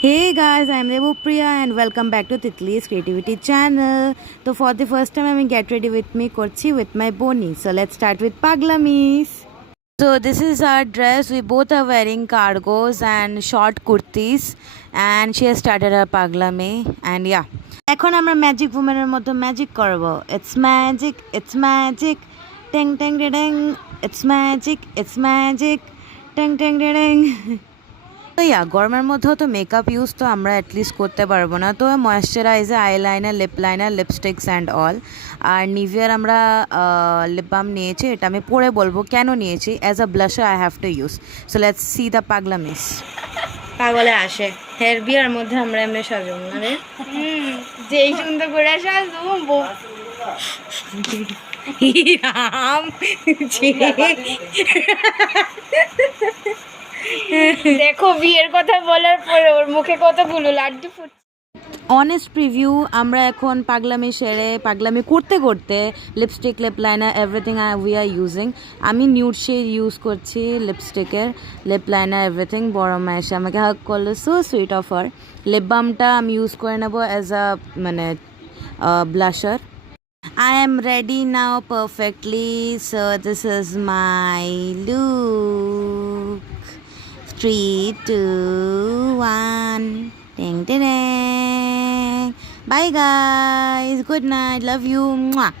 Hey guys, I'm Devopriya and welcome back to Titli's Creativity channel. So for the first time, I'm get ready with me Kochi with my boni. So let's start with Paglamis. So this is our dress. We both are wearing cargos and short kurtis, and she has started her paglami. And yeah, এখন আমরা magic উমেনের মতো magic করব। It's magic, টেং টেং ডেং, it's magic, টেং টেং ডেং। তো ইয়া গরমের মধ্যেও তো makeup use তো আমরা অ্যাটলিস্ট করতে পারবো না, তো moisturiser, eyeliner, lip liner, lipsticks and all. আর নিভিয়ার আমরা লিপ বাম নিয়েছি, এটা আমি পরে বলবো কেন নিয়েছি। As a blusher I have to use. So let's see the পাগলা মিস। পাগলে আসে হেয়ার বিয়ার মধ্যে আমরা এমনি সাজবো না রে, যেই সুন্দর করে সাজবো দেখো বিয়ের কথা বলার পরে ওর মুখে কতগুলো লাড্ডু ফুটছে। অনেস্ট প্রিভিউ, আমরা এখন পাগলামি সেরে পাগলামি করতে করতে lipstick, lip liner, everything we are using. আমি নিউড শেড ইউজ করছি লিপস্টিকের, লিপ লাইনার, এভরিথিং। বড় মা এসে আমাকে হাগ করলো, so sweet of her. Lip বামটা আমি ইউজ করে নেবো অ্যাজ আ মানে blusher. I am ready now perfectly, so this is my look. 3, 2, 1. Ding ding ding. Bye guys. Good night. Love you. Mwah.